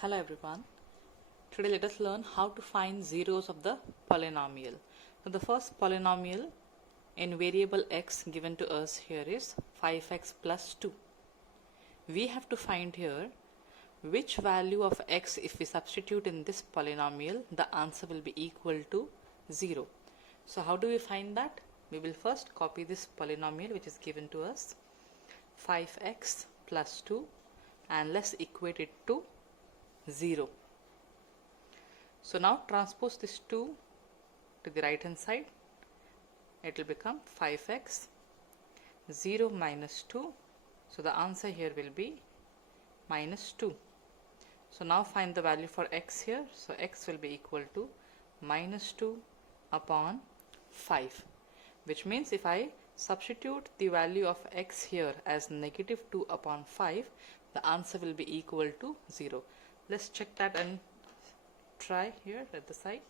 Hello everyone. Today let us learn how to find zeros of the polynomial. So the first polynomial in variable x given to us here is 5x plus 2. We have to find here which value of x, if we substitute in this polynomial, the answer will be equal to 0. So how do we find that? We will first copy this polynomial which is given to us 5x plus 2 and let's equate it to 0. So now transpose this 2 to the right hand side. It will become 5x 0 minus 2. So the answer here will be minus 2. So now find the value for x here. So x will be equal to minus 2 upon 5, which means if I substitute the value of x here as negative 2 upon 5, the answer will be equal to 0. Let's check that and try here at the side.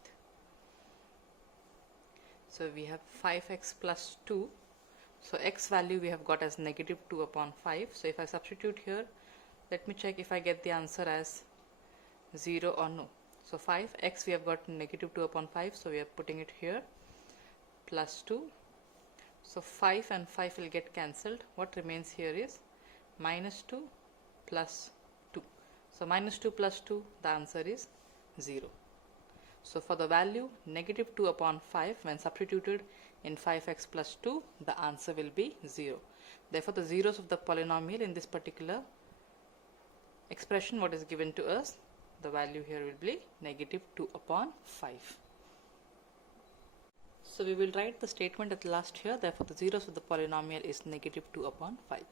So we have 5x plus 2. So x value we have got as negative 2 upon 5. So if I substitute here, let me check if I get the answer as 0 or no. So 5x we have got negative 2 upon 5. So we are putting it here plus 2. So 5 and 5 will get cancelled. What remains here is minus 2 plus 2. So minus 2 plus 2, the answer is 0. So for the value negative 2 upon 5, when substituted in 5x plus 2, the answer will be 0. Therefore the zeros of the polynomial in this particular expression what is given to us, the value here will be negative 2 upon 5. So we will write the statement at last here. Therefore the zeros of the polynomial is negative 2 upon 5.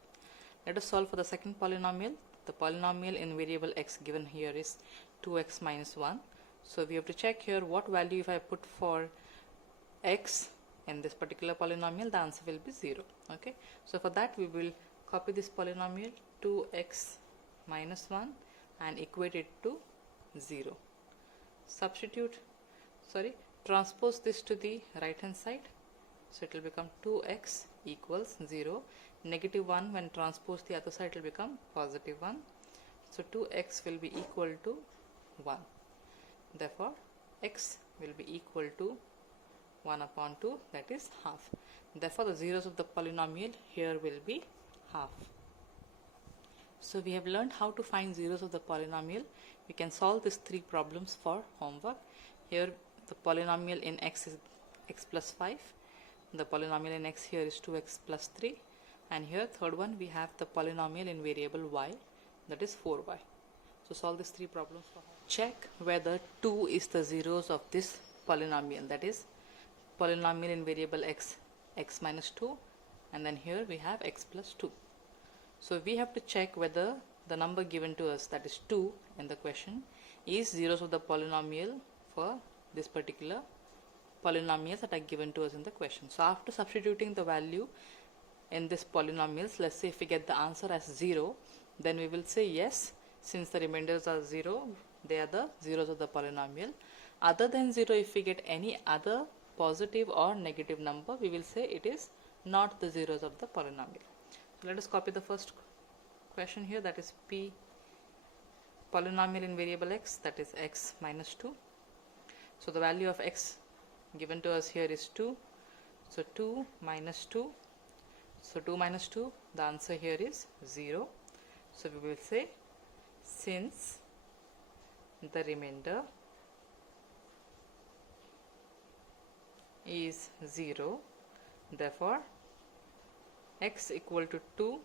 Let us solve for the second polynomial. The polynomial in variable x given here is 2x minus 1. So we have to check here what value if I put for x in this particular polynomial, the answer will be 0. Okay. So for that we will copy this polynomial 2x minus 1 and equate it to 0. Transpose this to the right hand side. So it will become 2x equals 0. Negative 1 when transposed the other side will become positive 1. So 2x will be equal to 1. Therefore x will be equal to 1 upon 2, that is half. Therefore the zeros of the polynomial here will be half. So we have learned how to find zeros of the polynomial. We can solve these three problems for homework. Here the polynomial in x is x plus 5. The polynomial in x here is 2x plus 3. And here third one we have the polynomial in variable y, that is 4y. So solve these three problems for homework. Check whether 2 is the zeros of this polynomial, that is polynomial in variable x, x minus 2, and then here we have x plus 2. So we have to check whether the number given to us, that is 2 in the question, is zeros of the polynomial for this particular polynomials that are given to us in the question. So after substituting the value in this polynomials, let's say if we get the answer as 0, then we will say yes, since the remainders are 0, they are the zeros of the polynomial. Other than 0, if we get any other positive or negative number, we will say it is not the zeros of the polynomial. So let us copy the first question here, that is p polynomial in variable x, that is x minus 2. So the value of x given to us here is 2. So 2 minus 2. So 2 minus 2, the answer here is 0. So we will say since the remainder is 0, therefore x equal to 2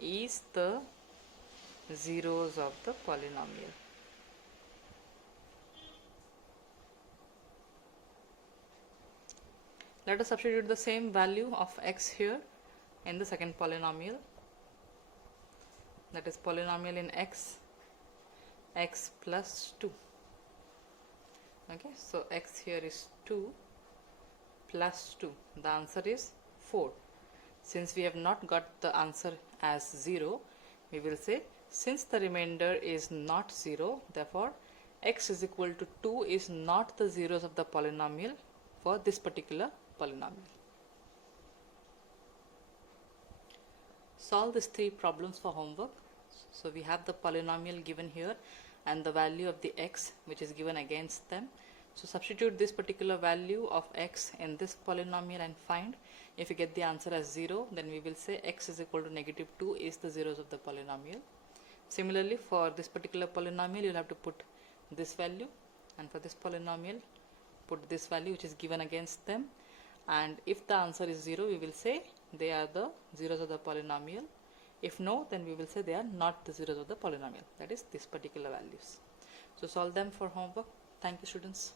is the zeros of the polynomial. Let us substitute the same value of x here in the second polynomial, that is polynomial in x, x plus 2. Okay, so x here is 2 plus 2, the answer is 4. Since we have not got the answer as 0, we will say since the remainder is not 0, therefore x is equal to 2 is not the zeros of the polynomial for this particular polynomial. Solve these three problems for homework. So we have the polynomial given here and the value of the x which is given against them. So substitute this particular value of x in this polynomial and find. If you get the answer as 0, then we will say x is equal to -2 is the zeros of the polynomial. Similarly, for this particular polynomial, you'll have to put this value, and for this polynomial, put this value which is given against them. And if the answer is 0, we will say they are the zeros of the polynomial. If no, then we will say they are not the zeros of the polynomial, that is this particular values. So solve them for homework. Thank you, students.